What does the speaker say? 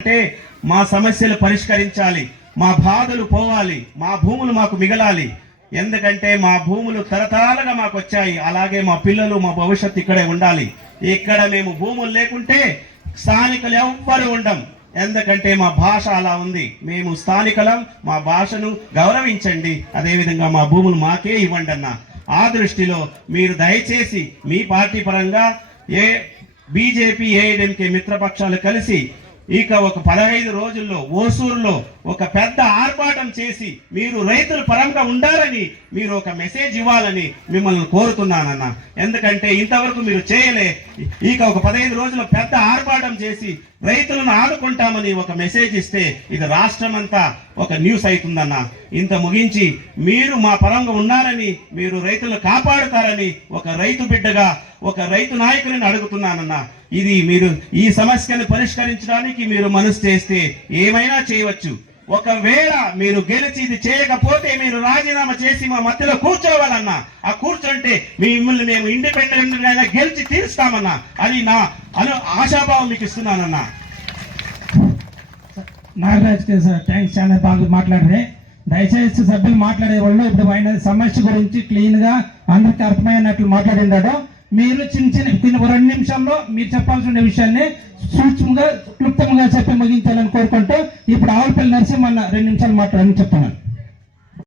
అంటే మా సమస్యలు పరిష్కరించాలి, మా బాధలు పోవాలి, మా భూములు మాకు మిగలాలి. ఎందుకంటే మా భూములు తరతరాలుగా మాకు వచ్చాయి. అలాగే మా పిల్లలు, మా భవిష్యత్తు ఇక్కడే ఉండాలి. ఇక్కడ మేము భూములు లేకుంటే స్థానికులు ఎవ్వరు ఉండం. ఎందుకంటే మా భాష అలా ఉంది. మేము స్థానికులం, మా భాషను గౌరవించండి, అదేవిధంగా మా భూములు మాకే ఇవ్వండి అన్న. ఆ దృష్టిలో మీరు దయచేసి మీ పార్టీ పరంగా బీజేపీ ఏఐడీఎంకే మిత్రపక్షాలు కలిసి ఇక ఒక 15 రోజుల్లో ఓసూరులో ఒక పెద్ద ఆర్భాటం చేసి మీరు రైతుల పరంగా ఉండాలని మీరు ఒక మెసేజ్ ఇవ్వాలని మిమ్మల్ని కోరుతున్నానన్న. ఎందుకంటే ఇంతవరకు మీరు చేయలే. ఇక ఒక 15 రోజుల్లో పెద్ద ఆర్భాటం చేసి రైతులను ఆదుకుంటామని ఒక మెసేజ్ ఇస్తే ఇది రాష్ట్రం అంతా ఒక న్యూస్ అవుతుందన్న. ఇంత ముగించి మీరు మా పరంగా ఉన్నారని, మీరు రైతులను కాపాడుతారని ఒక రైతు బిడ్డగా, ఒక రైతు నాయకుని అడుగుతున్నానన్న. ఇది మీరు ఈ సమస్యను పరిష్కరించడానికి మీరు మనసు చేస్తే ఏమైనా చేయవచ్చు. ఒకవేళ మీరు గెలిచి ఇది చేయకపోతే మీరు రాజీనామా చేసి మా మధ్యలో కూర్చోవాలన్నా. ఆ కూర్చుంటే మిమ్మల్ని మేము ఇండిపెండెంట్ గా గెలిచి తీరుస్తామన్నా. అది నా ఆశాభావం మీకు ఇస్తున్నానన్నా. నాగరాజ్కి థ్యాంక్స్, చాలా బాగా మాట్లాడరే. దయచేసి సభ్యులు మాట్లాడే వాళ్ళు ఇప్పుడు ఆయన సమస్య గురించి క్లీన్ గా అందరికి అర్థమయ్యేటట్లు మాట్లాడినాడు. మీరు చిన్న 2 నిమిషాల్లో మీరు చెప్పాల్సిన విషయాన్ని సూక్ష్మంగా క్లుప్తంగా చెప్పి ముగించాలని కోరుకుంటూ ఇప్పుడు ఆవులపల్లి నరసింహన్న 2 నిమిషాలు మాట్లాడని చెప్తున్నాను.